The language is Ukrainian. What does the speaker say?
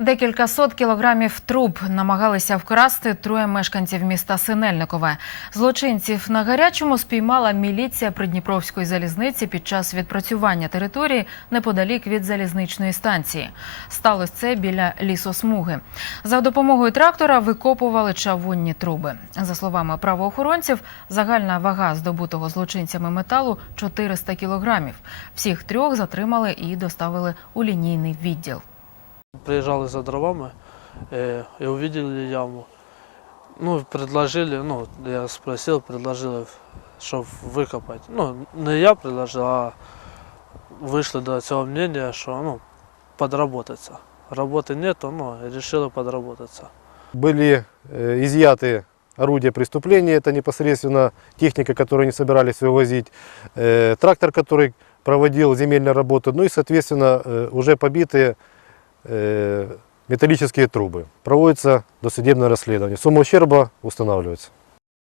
Декілька сот кілограмів труб намагалися вкрасти троє мешканців міста Синельникове. Злочинців на гарячому спіймала міліція Придніпровської залізниці під час відпрацювання території неподалік від залізничної станції. Сталося це біля лісосмуги. За допомогою трактора викопували чавунні труби. За словами правоохоронців, загальна вага здобутого злочинцями металу 400 кілограмів. Всіх трьох затримали і доставили у лінійний відділ. Приезжали за дровами э, и увидели яму. Ну, предложили, ну, я спросил, предложили, чтобы выкопать. Ну, не я предложил, а вышли до цього мнения, что, ну, подработаться. Работы нету, и решили подработаться. Были э, изъяты орудия преступления, это непосредственно техника, которую они собирались вывозить, э, трактор, который проводил земельные работы, ну и, соответственно, э, уже побитые металлические трубы. Проводится досудебное расследование. Сумма ущерба устанавливается.